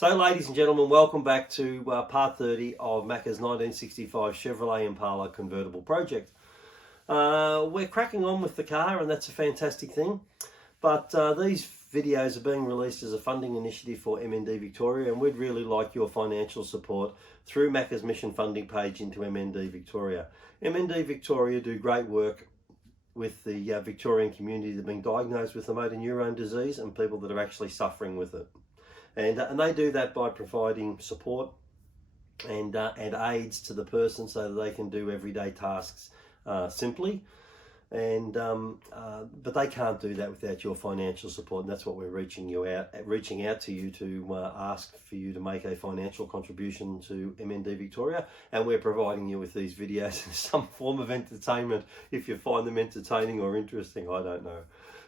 So ladies and gentlemen, welcome back to part 30 of Macka's 1965 Chevrolet Impala Convertible project. We're cracking on with the car and that's a fantastic thing. But these videos are being released as a funding initiative for MND Victoria, and we'd really like your financial support through Macka's mission funding page into MND Victoria. MND Victoria do great work with the Victorian community that have been diagnosed with the Motor Neurone Disease and people that are actually suffering with it. And they do that by providing support and aids to the person so that they can do everyday tasks simply. And but they can't do that without your financial support, and that's what we're reaching out to you to ask for you to make a financial contribution to MND Victoria, and we're providing you with these videos as some form of entertainment. If you find them entertaining or interesting, I don't know.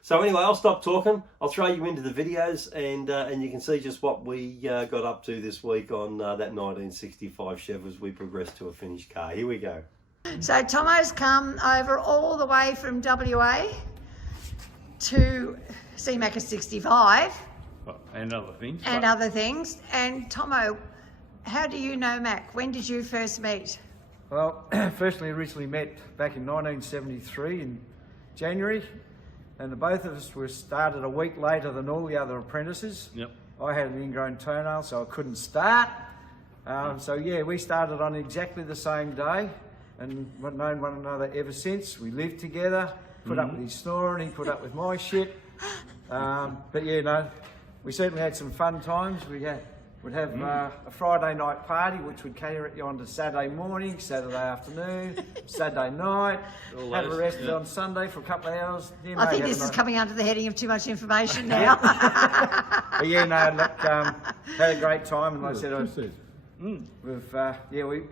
So anyway, I'll stop talking. I'll throw you into the videos, and you can see just what we got up to this week on that 1965 Chev as we progress to a finished car. Here we go. So Tomo's come over all the way from WA to see Macka 65 and other things. And Tomo, how do you know Mac? When did you first meet? Well, firstly, originally met back in 1973 in January, and the both of us were started a week later than all the other apprentices. Yep. I had an ingrown toenail, so I couldn't start. So yeah, we started on exactly the same day. And we've known one another ever since. We lived together, put up with his snoring, he put up with my shit. But yeah, no, we certainly had some fun times. We would have a Friday night party, which would carry you on to Saturday morning, Saturday afternoon, Saturday night, have a rest on Sunday for a couple of hours. Yeah, I think this is coming under the heading of too much information now. But yeah, no, look, had a great time, and like I said,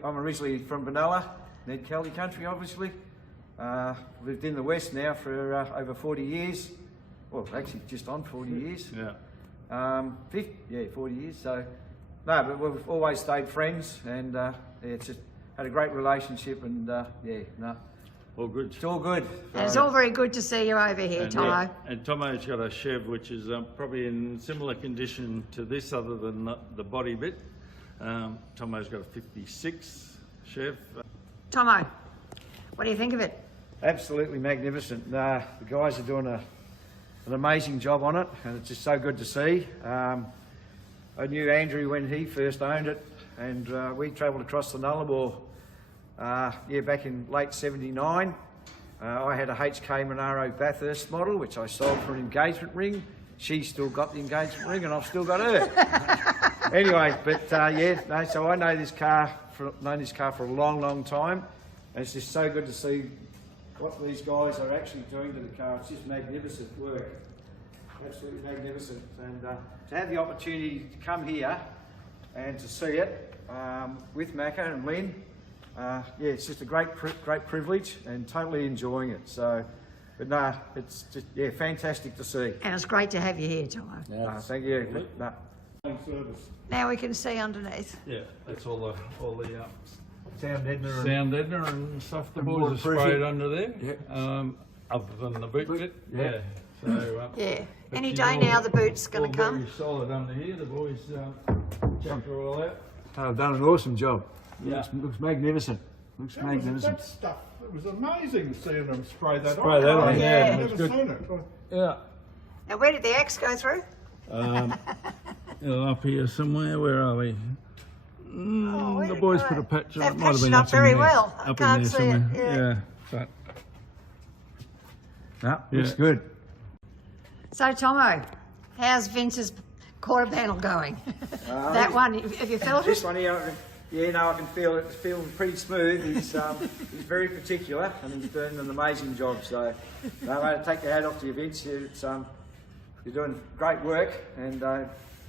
I'm originally from Benalla, Ned Kelly country, obviously. Lived in the West now for over 40 years. Well, actually just on 40 years. Yeah. 40 years. So, no, but we've always stayed friends, and it's just had a great relationship, and All good. it's all good. And it's all very good to see you over here, Tomo. And Tomo's got a Chev which is probably in similar condition to this, other than the body bit. Tomo's got a 56 Chev. Tomo, what do you think of it? Absolutely magnificent. The guys are doing an amazing job on it, and it's just so good to see. I knew Andrew when he first owned it, and we travelled across the Nullarbor back in late '79. I had a HK Monaro Bathurst model, which I sold for an engagement ring. She's still got the engagement ring, and I've still got her. Anyway, but so I know this car. Known this car for a long time, and it's just so good to see what these guys are actually doing to the car. It's just magnificent work, absolutely magnificent. And to have the opportunity to come here and to see it with Macka and Lynn, it's just a great privilege, and totally enjoying it. So, but no, it's just fantastic to see. And it's great to have you here, Tomo. Thank you. Service. Now we can see underneath. Yeah, that's all the Sound deadener. sound deadener and stuff. The boys are sprayed under there. Yeah. Other than the boot bit. Yeah. So, Yeah. but Any you day all- now the boot's going to all come. very solid under here. The boys checked her all out. I've done an awesome job. Yeah. Looks magnificent. Looks magnificent. That stuff, it was amazing seeing them spray that on. Spray that on, yeah, I've that's never good. seen it. Yeah. Now where did the axe go through? Up here somewhere. Where are we? where The did it boys go? put a patch on They've it. Might have patched been it up in very there. well. I Up can't in there see it, somewhere. yeah. But Looks Yeah. good. So Tomo, how's Vince's quarter panel going? That one, have you felt This it? one here, I can feel it. It's feeling pretty smooth. He's very particular, and he's doing an amazing job. So, no, mate, take the hat off to you, Vince. You're doing great work, and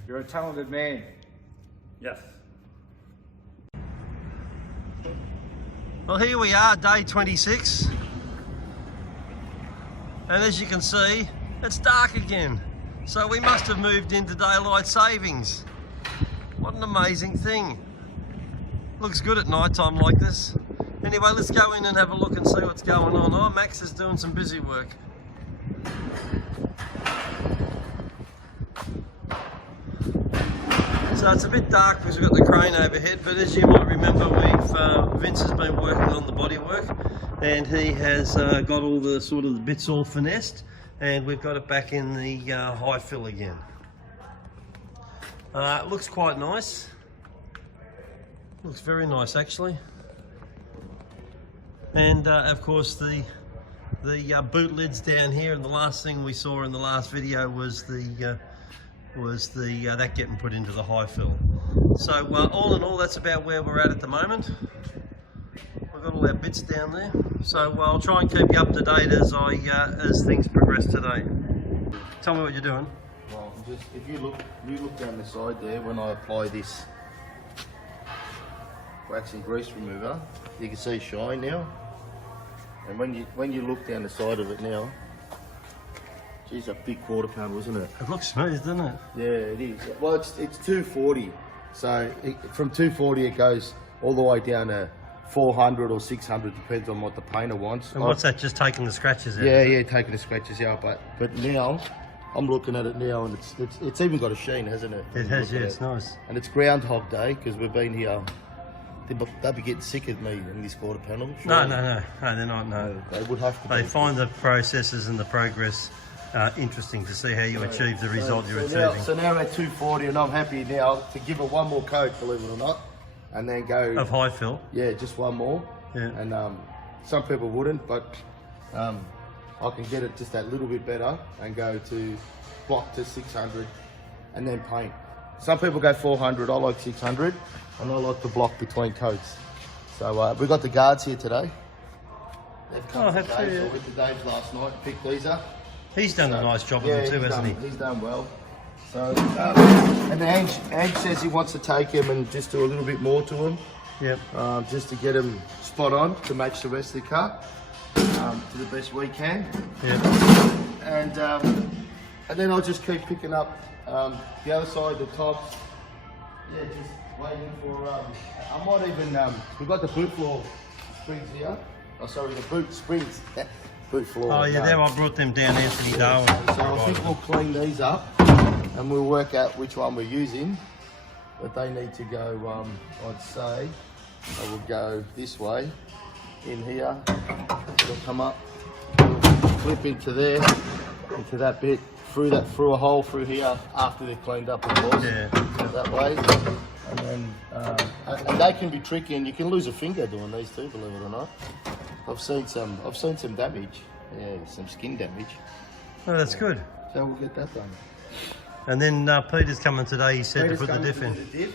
you're a talented man. yes. Well, here we are, day 26. And as you can see, it's dark again. So we must have moved into daylight savings. What an amazing thing. Looks good at night time like this. Anyway, let's go in and have a look and see what's going on. Oh, Max is doing some busy work. So it's a bit dark because we've got the crane overhead, but as you might remember, Vince has been working on the bodywork, and he has got all the sort of the bits all finessed, and we've got it back in the high fill again. It looks quite nice. Looks very nice actually. And of course the boot lids down here, and the last thing we saw in the last video was that getting put into the high fill. So all in all, that's about where we're at the moment. We've got all our bits down there, so I'll try and keep you up to date as things progress today. Tell me what you're doing. Well, just if you look down the side there, when I apply this wax and grease remover, you can see shine now. And when you look down the side of it now, geez, a big quarter panel, isn't it? It looks smooth, doesn't it? Yeah, it is. Well, it's 240, so from 240 it goes all the way down to 400 or 600, depends on what the painter wants. And what's that? Just taking the scratches out? Yeah, taking the scratches out. But now I'm looking at it now, and it's even got a sheen, hasn't it? It has, yeah. It's nice. And it's Groundhog Day because we've been here. They'd be getting sick of me in this quarter panel. No, they're not. No, they would have to. They find the processes and the progress interesting to see how you achieve the result you're achieving. So now we're at 240, and I'm happy now to give it one more coat, believe it or not, and then go of high fill. Yeah, just one more. Yeah. And some people wouldn't, but I can get it just that little bit better and go to block to 600, and then paint. Some people go 400. I like 600. And I like to block between coats. So we got the guards here today. They've come to Dave. I went to Dave's last night and picked these up. He's done a nice job with them too, hasn't he? He's done well. So, and Ange says he wants to take him and just do a little bit more to him. Yep. Just to get him spot on to match the rest of the car to the best we can. Yep. And then I'll just keep picking up the other side, the tops. Yeah, just waiting for, I might even, we've got the boot floor springs here. Oh, sorry, the boot springs. Boot floor. Oh, yeah, there I brought them down, Anthony Darwin. So I think we'll clean these up and we'll work out which one we're using. But they need to go, I'd say, I will go this way, in here. It'll come up, flip into there, into that bit, through a hole through here after they're cleaned up, of course. Yeah. That way. And then, and they can be tricky, and you can lose a finger doing these too, believe it or not. I've seen some damage. Yeah, some skin damage. Oh, that's good. So we'll get that done. And then Peter's coming today, he said, Peter's to put the diff in. The diff.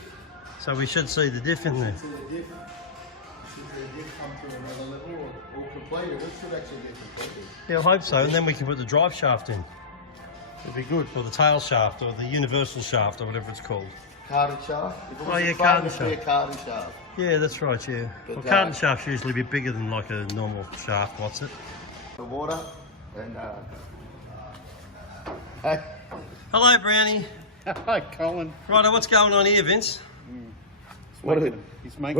So we should see the diff in there. See the diff. Should the diff come to another level or completed? It should actually get completed. Yeah, I hope so. And then we can put the drive shaft in. It'd be good. Or the tail shaft, or the universal shaft, or whatever it's called. Cardan shaft? Oh yeah, cardan shaft. Cardan shaft. Yeah, that's right, yeah. But, Well, cardan shaft's usually a bit bigger than like a normal shaft, what's it? The water and hey. Hello, Brownie. Hi, Colin. Righto, what's going on here, Vince? We're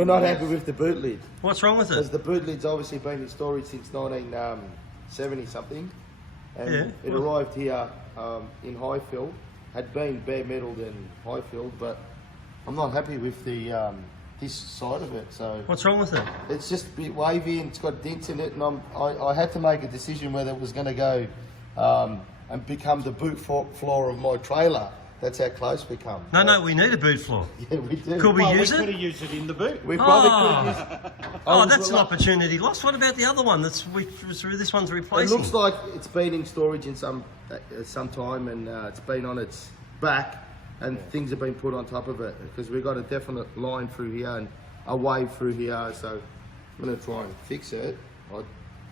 not happy with the boot lid. What's wrong with Because it? the boot lid's obviously been in storage since 1970 something. And Yeah, it arrived here in high fill. Had been bare metalled and high filled, but I'm not happy with the this side of it. So What's wrong with it? it's just a bit wavy and it's got dents in it, and I had to make a decision whether it was going to go and become the boot floor of my trailer. That's how close we come. No, we need a boot floor. Yeah, we do. Could we use Could it? have used it in the boot. We probably Oh. could use it. Oh, that's an opportunity lost. What about the other one? This one's It replacing. looks like it's been in storage in some time, and it's been on its back, and things have been put on top of it because we've got a definite line through here and a wave through here. So I'm going to try and fix it. I'm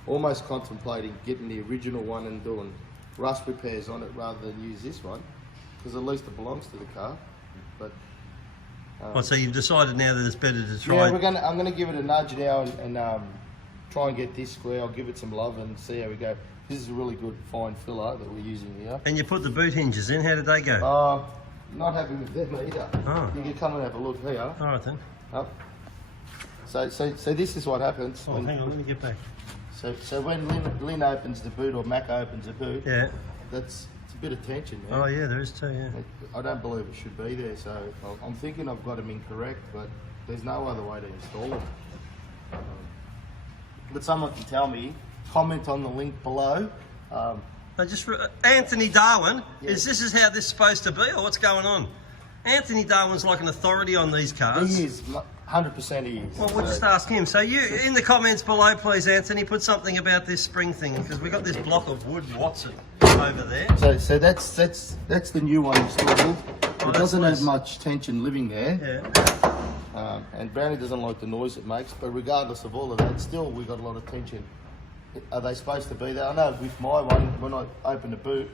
almost contemplating getting the original one and doing rust repairs on it rather than use this one, because at least it belongs to the car. But So you've decided now that it's better to try. yeah, I'm gonna give it a nudge now and try and get this square. I'll give it some love and see how we go. This is a really good fine filler that we're using here. And you put the boot hinges in. How did they go? Not happy with them either. Oh. You can come and have a look here. All right then. So this is what happens. Oh, hang on, let me get back. So when Lynn opens the boot or Macka opens the boot, Yeah. that's a bit of tension there. Oh yeah, there is too. Yeah. I don't believe it should be there, so I'm thinking I've got them incorrect, but there's no other way to install them. But someone can tell me, comment on the link below. Anthony Darwin, Yeah. is how this is supposed to be, or what's going on? Anthony Darwin's like an authority on these cars. He is, 100% he is. Well, we'll just ask him. So you, in the comments below, please, Anthony, put something about this spring thing, because we've got this block of wood Watson over there. So that's the new one installed. It doesn't have much tension living there. Yeah. And Brownie doesn't like the noise it makes, but regardless of all of that, still we've got a lot of tension. Are they supposed to be there? I know with my one, when I open the boot,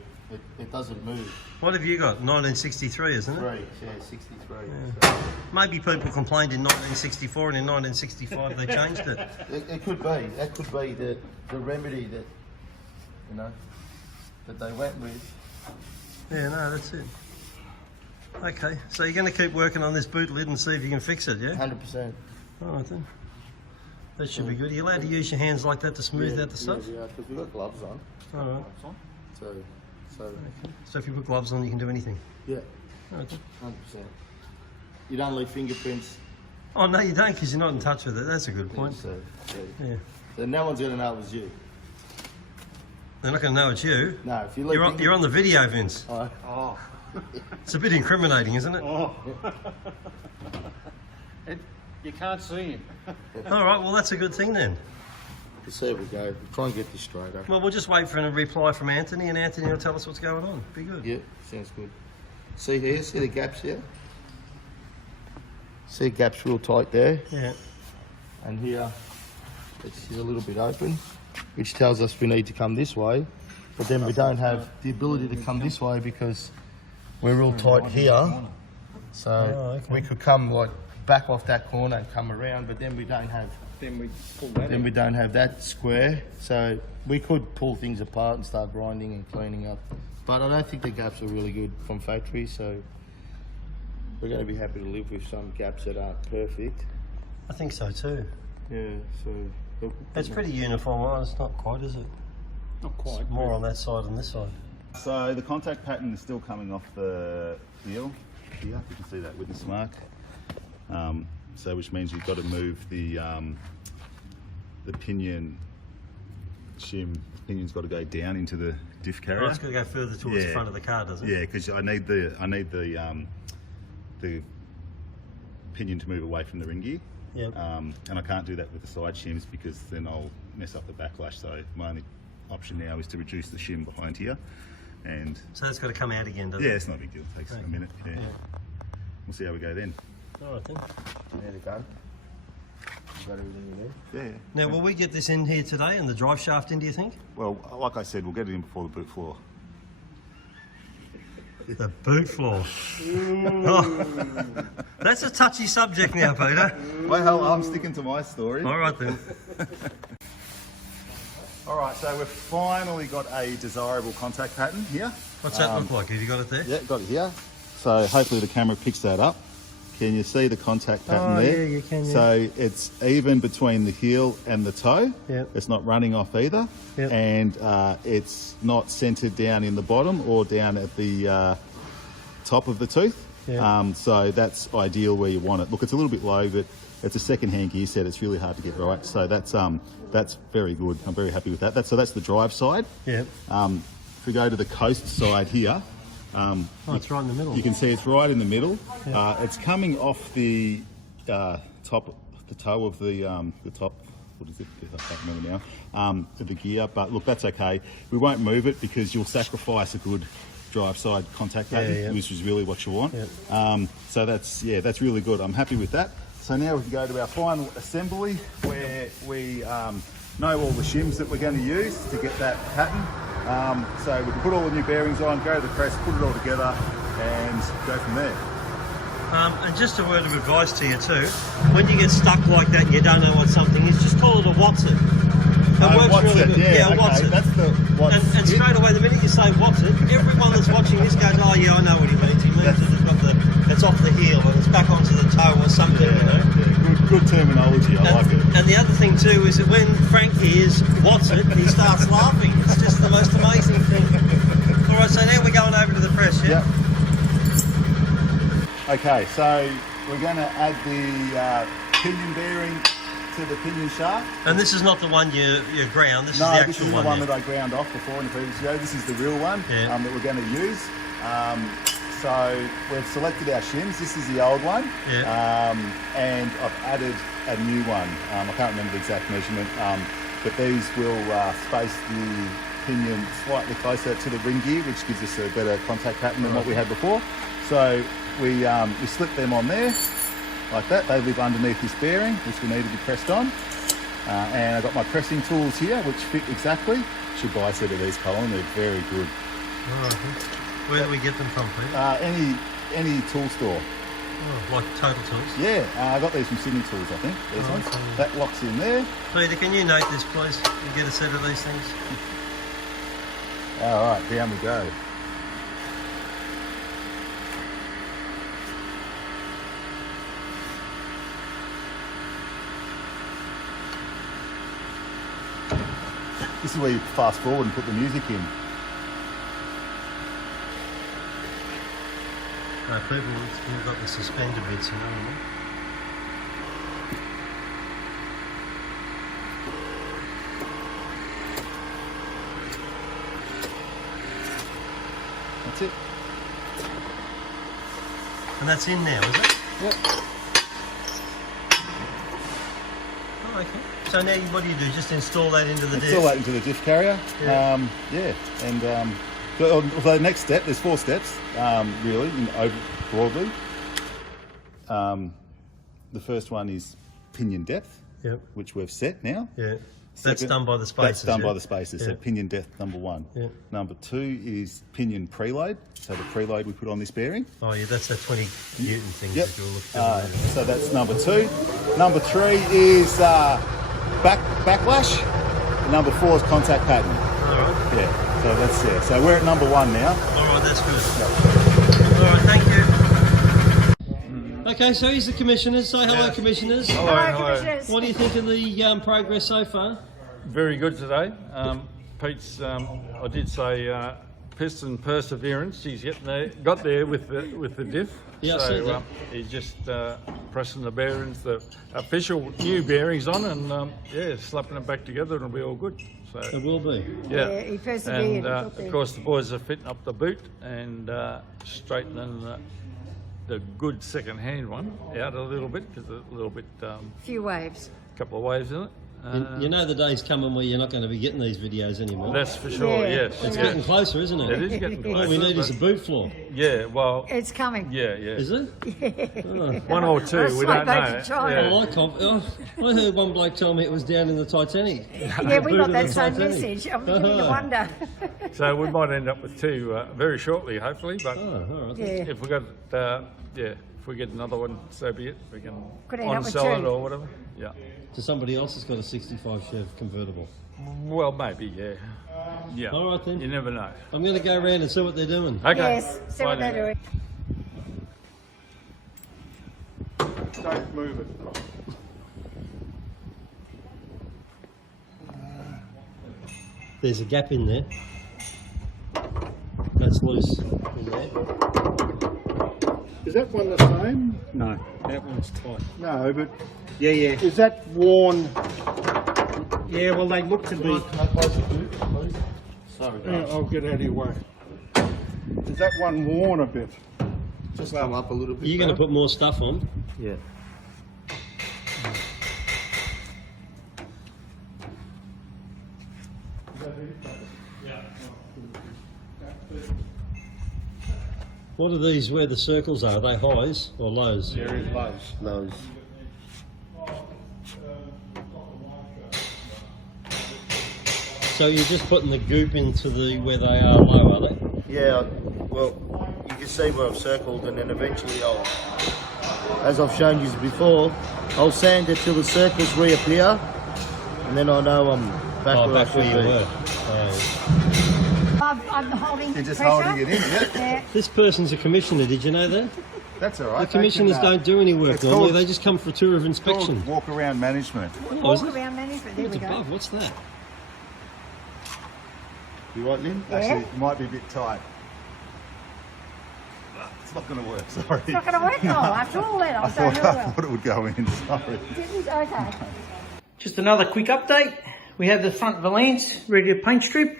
it doesn't move. What have you got? 1963, isn't it? 63. Yeah. Maybe people complained in 1964 and in 1965 they changed it. It could be. That could be the remedy that, that they went with. Yeah, no, that's it. Okay, so you're going to keep working on this boot lid and see if you can fix it, yeah? 100%. All right then. That should be good. Are you allowed to use your hands like that to smooth out the stuff? Yeah, because we've got gloves on. All right. So So if you put gloves on, you can do anything? yeah, All right then. 100%. You don't leave fingerprints. Oh, no, you don't, because you're not in touch with it. That's a good point. So Yeah. no one's going to know it was you. They're not going to know it's you. No, if you leave You're on the video, Vince. Oh. It's a bit incriminating, isn't it? Oh. You can't see him. All right, well, that's a good thing then. Let's see how we go. We'll try and get this straight up. Well, we'll just wait for a reply from Anthony, and Anthony will tell us what's going on. Be good. Yeah, sounds good. See here, see the gaps here? See the gaps real tight there? Yeah. And here, it's a little bit open, which tells us we need to come this way, but then we don't have the ability to come this way because we're real tight here. So we could come like back off that corner and come around, but then we don't have we don't have that square. So we could pull things apart and start grinding and cleaning up. But I don't think the gaps are really good from factory, so we're going to be happy to live with some gaps that aren't perfect. I think so too. Yeah, so It's pretty uniform. Oh, it's not quite, is it? Not quite. It's more on that side than this side. So the contact pattern is still coming off the wheel here. You can see that witness mark. So which means you've got to move the pinion shim. The pinion's got to go down into the diff carrier. Oh, it's got to go further towards the front of the car, does it? Yeah, because I need the pinion to move away from the ring gear. Yep. And I can't do that with the side shims because then I'll mess up the backlash. So my only option now is to reduce the shim behind here. And So that's got to come out again, doesn't yeah, it? it's not a big deal. It takes a minute. Yeah. We'll see how we go then. All right then. there we go. Got everything in there? Yeah. Now, will we get this in here today and the drive shaft in, do you think? Well, like I said, we'll get it in before the boot floor. The boot floor. Oh, that's a touchy subject now, Peter. Well, I'm sticking to my story. All right then. All right, so we've finally got a desirable contact pattern here. What's that look like? Have you got it there? Yeah, got it here. So hopefully the camera picks that up. Can you see the contact pattern there? Yeah, you can. Yeah. So it's even between the heel and the toe. Yep. It's not running off either. Yep. And it's not centered down in the bottom or down at the top of the tooth. Yeah. So that's ideal where you want it. Look, it's a little bit low, but it's a second-hand gear set. It's really hard to get right. So that's very good. I'm very happy with that. So that's the drive side. Yeah. If we go to the coast side here, Oh, it's right in the middle. you can see it's right in the middle. It's coming off the toe of the top. What is it? I can't remember now. Of the gear, but look, that's okay. We won't move it because you'll sacrifice a good drive side contact pattern, which is really what you want. So that's really good. I'm happy with that. So now we can go to our final assembly where we know all the shims that we're going to use to get that pattern. So we can put all the new bearings on, go to the press, put it all together and go from there. And just a word of advice to you too, when you get stuck like that and you don't know what something is, just call it a Watson. It works really good. Yeah, what's okay. it? That's the what's And straight away, the minute you say what's it, everyone that's watching this goes, oh yeah, I know what he means. He means that it's off the heel and it's back onto the toe or something, you know. Yeah, good terminology. I like it. And the other thing too is that when Frank hears what's it, he starts laughing. It's just the most amazing thing. All right, so there we go. going over to the press, yeah? Yep. Okay, so we're going to add the pinion bearing to the pinion shaft. And this is not the one you ground, this is the No, actual this is the one. one that I ground off before in the previous video. This is the real one that we're going to use. So we've selected our shims. This is the old one, and I've added a new one. I can't remember the exact measurement, but these will space the pinion slightly closer to the ring gear, which gives us a better contact pattern than what we had before. So we slip them on there like that. They live underneath this bearing, which we need to be pressed on. And I've got my pressing tools here, which fit exactly. Should buy a set of these, Colin. They're very good. Where do we get them from, Pete? Any tool store. Oh, like Total Tools? Yeah, I got these from Sydney Tools, I think. These ones. That locks in there. Peter, can you note this, please? You get a set of these things? All right, down we go. This is where you fast forward and put the music in. People have got the suspender bits, you know. That's it. And that's in now, is it? Yep. Oh, okay. So now what do you do? Just install that into the Install that into the diff carrier. And so the next step, there's 4 steps, really, broadly. The first one is pinion depth, which we've set now. Yeah. That's done by the spacers. That's done by the spacers, so pinion depth number 1. Yeah. Number 2 is pinion preload, so the preload we put on this bearing. Oh yeah, that's that 20 Newton thing Yep. that you'll look at. So that's number 2. Number 3 is backlash. Number 4 is contact pattern. All right. Yeah, so that's it. So we're at number 1 now. All right, that's good. All right, thank you. Okay, so here's the commissioners. Say hello, commissioners. Hello, Commissioners. What do you think of the progress so far? Very good today. Pete's, I did say, piston perseverance. He's got there with the diff. Yeah, I see that. He's just pressing the bearings, the official new bearings on, and slapping them back together, and it'll be all good. So It will be. Yeah, he persevered. and of course the boys are fitting up the boot and straightening the good second-hand one out a little bit, because a little bit, Few waves. couple of waves in it. You know the day's coming where you're not going to be getting these videos anymore. That's for sure. Yeah. Yes, It's yes. getting closer, isn't it? It is getting closer. All we need is a but- boot floor. Yeah, well, It's coming. yeah. Is it? One or two, Let's we like don't back know. to China. I heard one bloke tell me it was down in the Titanic. Yeah, we Boot got of that the same Titanic. message. I'm beginning to wonder. So we might end up with 2 very shortly, hopefully. But Oh, all right. Yeah. if we got, if we get another one, so be it. We can Could end up with on-sell 2. it or whatever. Yeah. So somebody else has got a 65 Chev convertible. Well, maybe. Yeah. Yeah. All right then. You never know. I'm going to go around and see what they're doing. Okay. Yes, see what Bye they're now. doing. Don't move it. There's a gap in there. That's loose in there. Is that one the same? No, that one's tight. No, but Yeah, yeah. is that worn? Yeah, well, they look to be. Sorry, Yeah, I'll get out of your way. Is that one worn a bit? Just come up a little Are bit. you going to put more stuff on? Yeah. What are these where the circles are? Are they highs or lows? Very lows. Lows. So you're just putting the goop into the where they are low, are they? Yeah, well, you can see where I've circled, and then eventually I'll, as I've shown you before, I'll sand it till the circles reappear, and then I know I'm back Oh, where I back where should you be. were. I'm holding You're just pressure. holding it in, yeah? Yeah. This person's a commissioner, did you know that? That's all right. The commissioners don't do any work it's normally, called- they just come for a tour of inspection. Walk around management. Oh, is Walk it? around management. There It's we go. above, what's that? You right, Lynn? Yeah. Actually, it might be a bit tight. It's not going to work, sorry. It's not going to work? No, after all that, I I've done thought, really I well. thought it would go in, sorry. Didn't? Okay. Just another quick update. We have the front valance ready to paint strip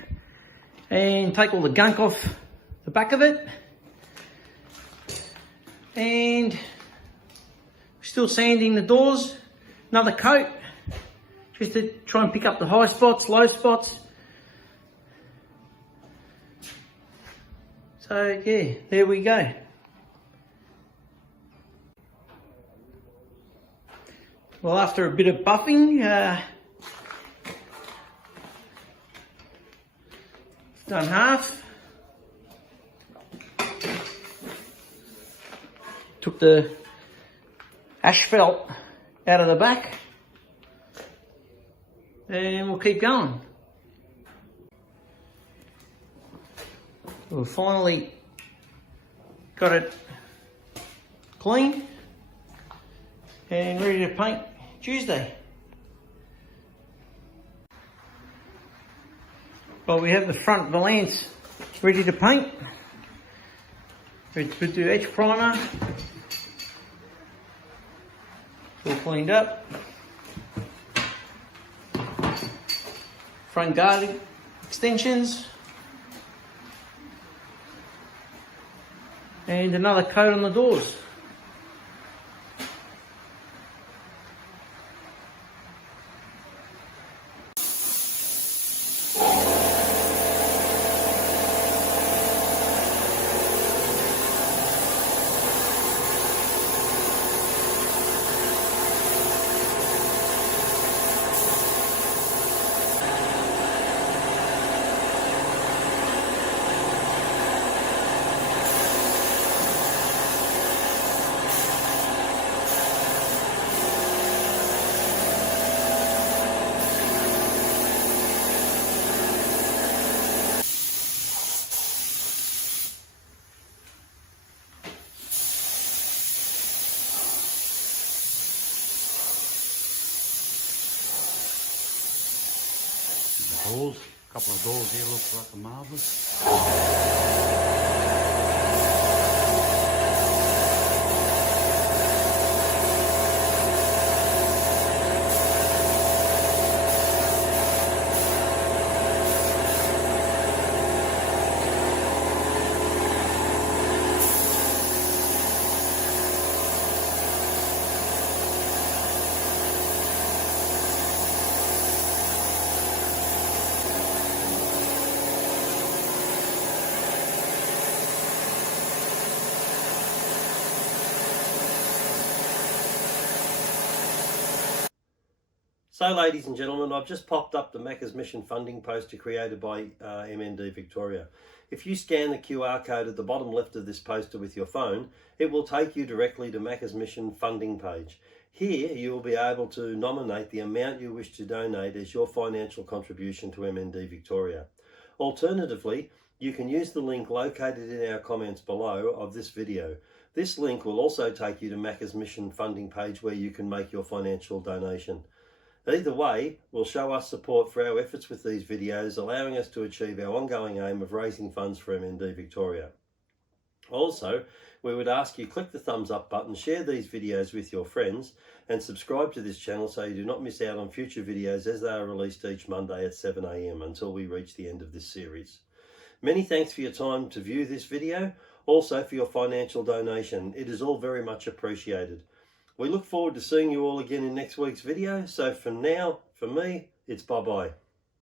and take all the gunk off the back of it. And still sanding the doors. Another coat just to try and pick up the high spots, low spots. So yeah, there we go. Well, after a bit of buffing, done half. Took the asphalt out of the back. And we'll keep going. We've finally got it clean and ready to paint Tuesday. Well, we have the front valance ready to paint. Ready to do edge primer. It's all cleaned up. Front guard extensions. And another coat on the doors. Doors, a couple of doors here look like a marvellous. So ladies and gentlemen, I've just popped up the Macca's Mission funding poster created by MND Victoria. If you scan the QR code at the bottom left of this poster with your phone, it will take you directly to Macca's Mission funding page. Here you will be able to nominate the amount you wish to donate as your financial contribution to MND Victoria. Alternatively, you can use the link located in our comments below of this video. This link will also take you to Macca's Mission funding page where you can make your financial donation. Either way will show us support for our efforts with these videos, allowing us to achieve our ongoing aim of raising funds for MND Victoria. Also, we would ask you click the thumbs up button, share these videos with your friends, and subscribe to this channel so you do not miss out on future videos as they are released each Monday at 7 AM until we reach the end of this series. Many thanks for your time to view this video, also for your financial donation. It is all very much appreciated. We look forward to seeing you all again in next week's video. So for now, for me, it's bye-bye.